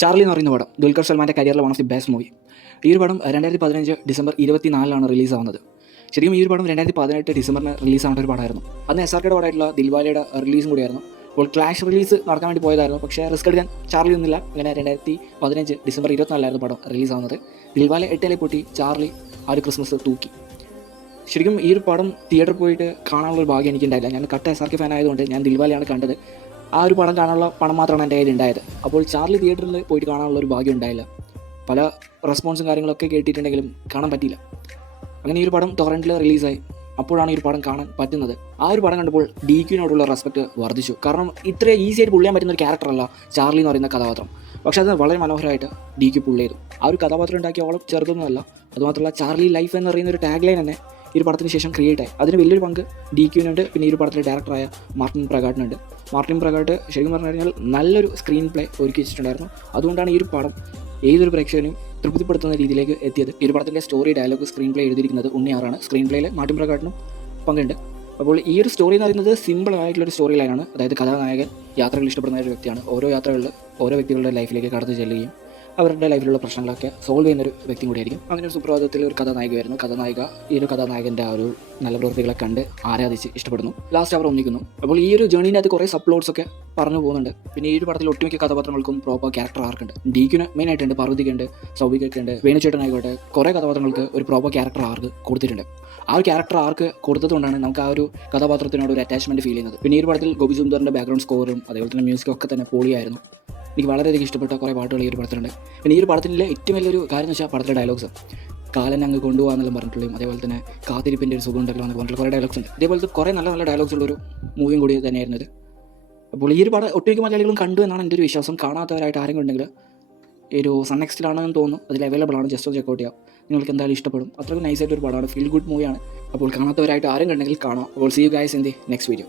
Charlie എന്ന് പറയുന്ന പടം ദുൽഖർ സൽമാൻ്റെ കരിയറിലെ one of the best movie. ഈ ഒരു പടം 2015 ഡിസംബർ 24 റിലീസാവുന്നത്. ശരിക്കും ഈ ഒരു പടം 2018 ഡിസംബറിന് റിലീസാവേണ്ട ഒരു പടമായിരുന്നു. അന്ന് SRKയുടെ പടമായിട്ടുള്ള ദിൽവാലയുടെ റിലീസും കൂടിയായിരുന്നു. അപ്പോൾ ക്ലാഷ് റിലീസ് നടക്കാൻ വേണ്ടി പോയതായിരുന്നു. പക്ഷേ റിസ്ക് എടുക്കാൻ ചാർലി ഒന്നുമില്ല. അങ്ങനെ 2015 ഡിസംബർ 24 പടം റിലീസാവുന്നത്. ദിൽവാല 8 പൊട്ടി, ചാർലി ആ ഒരു ക്രിസ്മസ് തൂക്കി. ശരിക്കും ഈ ഒരു പടം തിയേറ്ററിൽ പോയിട്ട് കാണാനുള്ളൊരു ഭാഗ്യം എനിക്കുണ്ടായില്ല. ഞാൻ കട്ട SRK ഫാൻ ആയതുകൊണ്ട് ഞാൻ ദിൽവാലയാണ് കണ്ടത്. ആ ഒരു പടം കാണാനുള്ള പണം മാത്രമാണ് എൻ്റെ കയ്യിൽ ഉണ്ടായത്. അപ്പോൾ ചാർലി തിയേറ്ററിൽ പോയിട്ട് കാണാനുള്ള ഒരു ഭാഗ്യം ഉണ്ടായില്ല. പല റെസ്പോൺസും കാര്യങ്ങളൊക്കെ കേട്ടിട്ടുണ്ടെങ്കിലും കാണാൻ പറ്റിയില്ല. അങ്ങനെ ഈ ഒരു പടം ടൊറൻറ്റിൽ റിലീസായി. അപ്പോഴാണ് ഈ ഒരു പടം കാണാൻ പറ്റുന്നത്. ആ ഒരു പടം കണ്ടപ്പോൾ DQനോടുള്ള റെസ്പെക്റ്റ് വർദ്ധിച്ചു. കാരണം ഇത്ര ഈസി ആയിട്ട് പുള്ളിയാൻ പറ്റുന്ന ഒരു ക്യാരക്ടറല്ല ചാർലി എന്ന് പറയുന്ന കഥാപാത്രം. പക്ഷേ അത് വളരെ മനോഹരമായിട്ട് DQ പുള്ളി ചെയ്തു. ആ ഒരു കഥാപാത്രം ഉണ്ടാക്കിയ ഓളം ചെറുതൊന്നുമല്ല. അതുമാത്രമല്ല ചാർലി ലൈഫ് എന്ന് പറയുന്ന ഒരു ടാഗ് ലൈൻ തന്നെ ഈ ഒരു പടത്തിന് ശേഷം ക്രിയേറ്റ് ആയി. അതിന് വലിയൊരു പങ്ക് DQനുണ്ട്. പിന്നെ ഈ ഒരു പടത്തിലെ ഡയറക്ടറായ മാർട്ടിൻ പ്രഗാട്ടിനുണ്ട്. മാർട്ടിൻ പ്രഗാട്ട് ശരിക്കും പറഞ്ഞു കഴിഞ്ഞാൽ നല്ലൊരു സ്ക്രീൻ പ്ലേ ഒരുക്കി വെച്ചിട്ടുണ്ടായിരുന്നു. അതുകൊണ്ടാണ് ഈ ഒരു പടം ഏതൊരു പ്രേക്ഷകനും തൃപ്തിപ്പെടുത്തുന്ന രീതിയിലേക്ക് എത്തിയത്. ഈ ഒരു പടത്തിൻ്റെ സ്റ്റോറി, ഡയലോഗ്, സ്ക്രീൻ പ്ലേ എഴുതിയിരിക്കുന്നത് ഉണ്ണിയാറാണ്. സ്ക്രീൻ പ്ലേയിൽ മാർട്ടിൻ പ്രഗാട്ടിനും പങ്കുണ്ട്. അപ്പോൾ ഈ ഒരു സ്റ്റോറി എന്ന് പറയുന്നത് സിമ്പിൾ ആയിട്ടുള്ളൊരു സ്റ്റോറി ലൈനാണ്. അതായത് കഥാനായകൻ യാത്രകൾ ഇഷ്ടപ്പെടുന്ന ഒരു വ്യക്തിയാണ്. ഓരോ യാത്രകളിൽ ഓരോ വ്യക്തികളുടെ ലൈഫിലേക്ക് കടന്നു ചെല്ലുകയും അവരുടെ ലൈഫിലുള്ള പ്രശ്നങ്ങളൊക്കെ സോൾവ് ചെയ്യുന്നൊരു വ്യക്തി കൂടിയായിരിക്കും. അങ്ങനെ ഒരു സുപ്രഭാതത്തിൽ ഒരു കഥാനായികയായിരുന്നു. കഥാനായിക ഈ ഒരു കഥാനായകൻ്റെ ആ ഒരു നല്ല പ്രവൃത്തികളെ കണ്ട് ആരാധിച്ച് ഇഷ്ടപ്പെടുന്നു. ലാസ്റ്റ് അവർ ഒന്നിക്കുന്നു. അപ്പോൾ ഈ ഒരു ജേർണീൻ്റെ അകത്ത് കുറേ സബ് ഒക്കെ പറഞ്ഞു പോകുന്നുണ്ട്. പിന്നെ ഈ ഒരു പടത്തിൽ ഒട്ടുമിക്ക കഥാപാത്രങ്ങൾക്കും പ്രോപ്പർ ക്യാരക്ടർ ആർക്കുണ്ട്. DQന് മെയിനായിട്ടുണ്ട്, പാർവതിക്കുണ്ട്, സൗബികൊക്കെയുണ്ട്, വേണുചേട്ടനായിക്കോട്ടെ. കുറേ കഥാപാത്രങ്ങൾക്ക് ഒരു പ്രോപ്പർ ക്യാരക്ടർ ആർക്ക് കൊടുത്തിട്ടുണ്ട്. ആ ഒരു ക്യാരക്ടർ ആർക്ക് കൊടുത്തതുകൊണ്ടാണ് നമുക്ക് ആ ഒരു കഥാപാത്രത്തിനോട് ഒരു അറ്റാച്ച്മെൻറ്റ് ഫീൽ ചെയ്യുന്നത്. പിന്നെ ഈ ഒരു പടത്തിൽ ഗോപി സുന്ദറിൻ്റെ ബാക്ക്ഗ്രൗണ്ട് സ്കോറും അതേപോലെ തന്നെ മ്യൂസിക്കും ഒക്കെ തന്നെ പൊളിയായിരുന്നു. എനിക്ക് വളരെയധികം ഇഷ്ടപ്പെട്ട കുറേ പാട്ടുകൾ ഈ ഒരു പടത്തിലുണ്ട്. പിന്നെ ഈ ഒരു പടത്തിൻ്റെ ഏറ്റവും വലിയൊരു കാര്യം എന്ന് വെച്ചാൽ പടത്തിലെ ഡയലോഗ്സ്. കാലൻ അങ്ങ് കൊണ്ടുപോകാന്നെല്ലാം പറഞ്ഞിട്ടുള്ളതും അതേപോലെ തന്നെ കാത്തിരിപ്പിൻ്റെ ഒരു സുഖം ഉണ്ടല്ലോ എന്ന് പറഞ്ഞിട്ടുള്ള കുറേ ഡയലോഗ്സ് ഉണ്ട്. ഇതേപോലത്തെ കുറേ നല്ല നല്ല ഡയലോഗ്സ് ഉള്ളൊരു മൂവിയും കൂടി തന്നെയായിരുന്നു ഇത്. അപ്പോൾ ഈ ഒരു പടം ഒട്ടുമിക്ക മലയാളികളും കണ്ടു എന്നാണ് എൻ്റെ ഒരു വിശ്വാസം. കാണാത്തവരായിട്ട് ആരെങ്കിലും ഉണ്ടെങ്കിൽ ഒരു സൺ നെക്സ്റ്റിലാണെന്ന് തോന്നുന്നു, അതിൽ അവൈലബിൾ ആണ്. ജസ്റ്റ് ഒന്ന് ചെക്കൗട്ട് ചെയ്യാം. നിങ്ങൾക്ക് എന്തായാലും ഇഷ്ടപ്പെടും. അത്രയ്ക്ക് നൈസായിട്ടൊരു പടമാണ്, ഫീൽ ഗുഡ് മൂവിയാണ്. അപ്പോൾ കാണാത്തവരായിട്ട് ആരും കണ്ടെങ്കിൽ കാണാം. അപ്പോൾ see you guys in the next video.